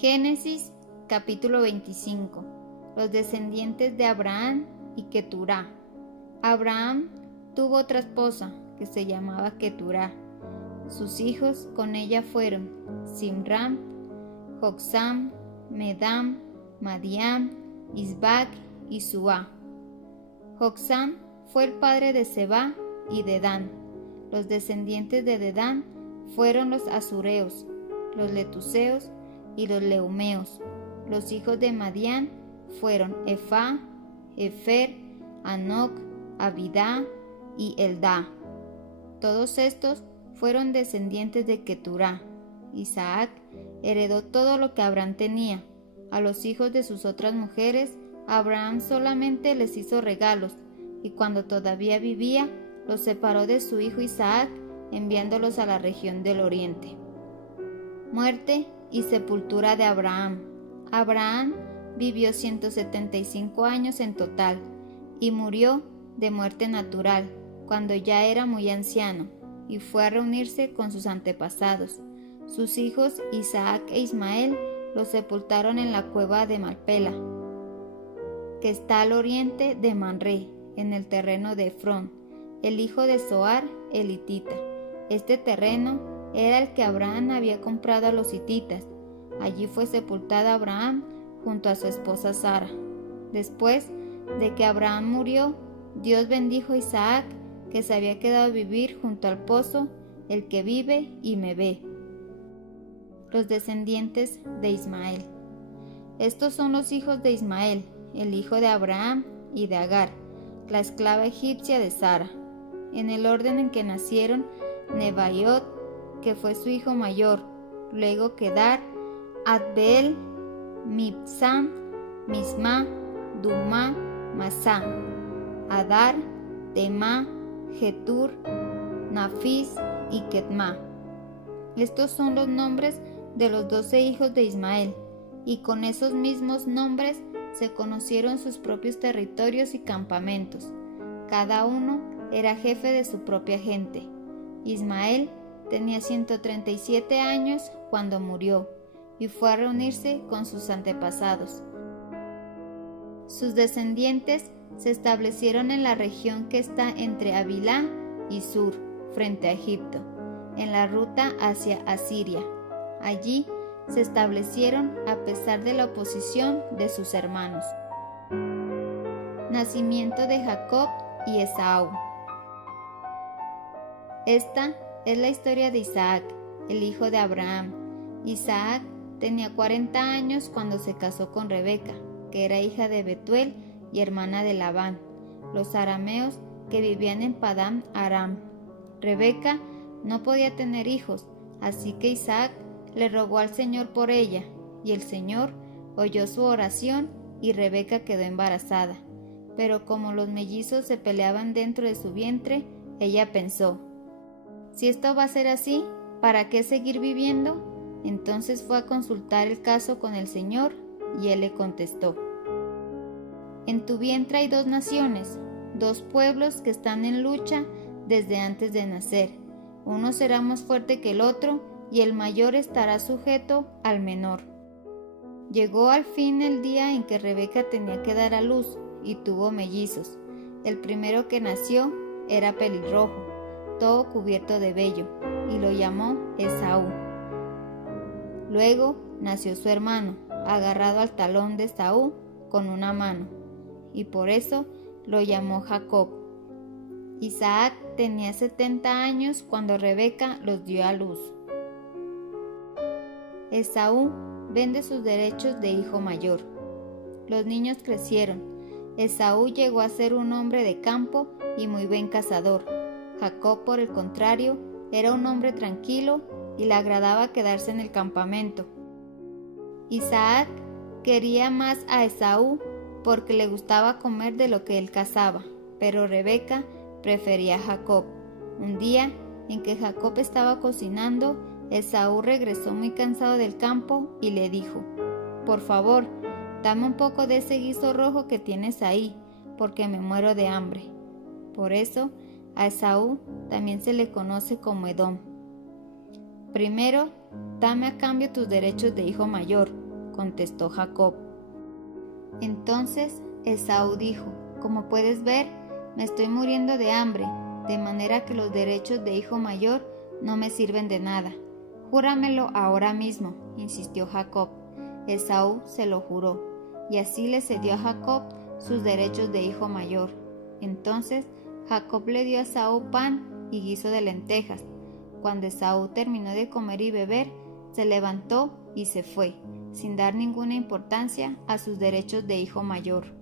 Génesis capítulo 25. Los descendientes de Abraham y Keturá. Abraham tuvo otra esposa que se llamaba Keturá. Sus hijos con ella fueron Simram, Joksam, Medam, Madián, Isbac y Suá. Joksam fue el padre de Seba y Dedán. Los descendientes de Dedán fueron los asureos, los letuseos y los leumeos. Los hijos de Madián fueron Efá, Efer, Anoc, Abidá y Eldá. Todos estos fueron descendientes de Keturá. Isaac heredó todo lo que Abraham tenía. A los hijos de sus otras mujeres, Abraham solamente les hizo regalos, y cuando todavía vivía, los separó de su hijo Isaac, enviándolos a la región del oriente. Muerte y sepultura de Abraham. Abraham vivió 175 años en total, y murió de muerte natural, cuando ya era muy anciano, y fue a reunirse con sus antepasados. Sus hijos Isaac e Ismael lo sepultaron en la cueva de Malpela, que está al oriente de Manré, en el terreno de Efrón, el hijo de Zohar el hitita. Este terreno era el que Abraham había comprado a los hititas. Allí fue sepultado Abraham junto a su esposa Sara. Después de que Abraham murió, Dios bendijo a Isaac, que se había quedado a vivir junto al pozo, el que vive y me ve. Los descendientes de Ismael. Estos son los hijos de Ismael, el hijo de Abraham y de Agar, la esclava egipcia de Sara, en el orden en que nacieron Nebaiot, que fue su hijo mayor, luego Kedar, Adbeel, Mibsam, Misma, Dumá, Masá, Adar, Temá, Getur, Nafis y Ketma. Estos son los nombres de los 12 hijos de Ismael, y con esos mismos nombres se conocieron sus propios territorios y campamentos. Cada uno era jefe de su propia gente. Ismael tenía 137 años cuando murió, y fue a reunirse con sus antepasados. Sus descendientes se establecieron en la región que está entre Havilá y Sur, frente a Egipto, en la ruta hacia Asiria. Allí se establecieron a pesar de la oposición de sus hermanos. Nacimiento de Jacob y Esaú. Esta es la historia de Isaac, el hijo de Abraham. Isaac tenía 40 años cuando se casó con Rebeca, que era hija de Betuel y hermana de Labán, los arameos que vivían en Padán Aram. Rebeca no podía tener hijos, así que Isaac le rogó al Señor por ella, y el Señor oyó su oración y Rebeca quedó embarazada. Pero como los mellizos se peleaban dentro de su vientre, ella pensó: si esto va a ser así, ¿para qué seguir viviendo? Entonces fue a consultar el caso con el Señor, y Él le contestó: en tu vientre hay 2 naciones, 2 pueblos que están en lucha desde antes de nacer. Uno será más fuerte que el otro, y el mayor estará sujeto al menor. Llegó al fin el día en que Rebeca tenía que dar a luz, y tuvo mellizos. El primero que nació era pelirrojo, todo cubierto de vello, y lo llamó Esaú. Luego nació su hermano, agarrado al talón de Esaú con una mano, y por eso lo llamó Jacob. Isaac tenía 70 años cuando Rebeca los dio a luz. Esaú vende sus derechos de hijo mayor. Los niños crecieron. Esaú llegó a ser un hombre de campo y muy buen cazador. Jacob, por el contrario, era un hombre tranquilo y le agradaba quedarse en el campamento. Isaac quería más a Esaú porque le gustaba comer de lo que él cazaba, pero Rebeca prefería a Jacob. Un día en que Jacob estaba cocinando, Esaú regresó muy cansado del campo y le dijo: por favor, dame un poco de ese guiso rojo que tienes ahí, porque me muero de hambre. Por eso a Esaú también se le conoce como Edom. Primero, dame a cambio tus derechos de hijo mayor, contestó Jacob. Entonces Esaú dijo: como puedes ver, me estoy muriendo de hambre, de manera que los derechos de hijo mayor no me sirven de nada. Júramelo ahora mismo, insistió Jacob. Esaú se lo juró, y así le cedió a Jacob sus derechos de hijo mayor. Entonces Jacob le dio a Esaú pan y guiso de lentejas. Cuando Esaú terminó de comer y beber, se levantó y se fue, sin dar ninguna importancia a sus derechos de hijo mayor.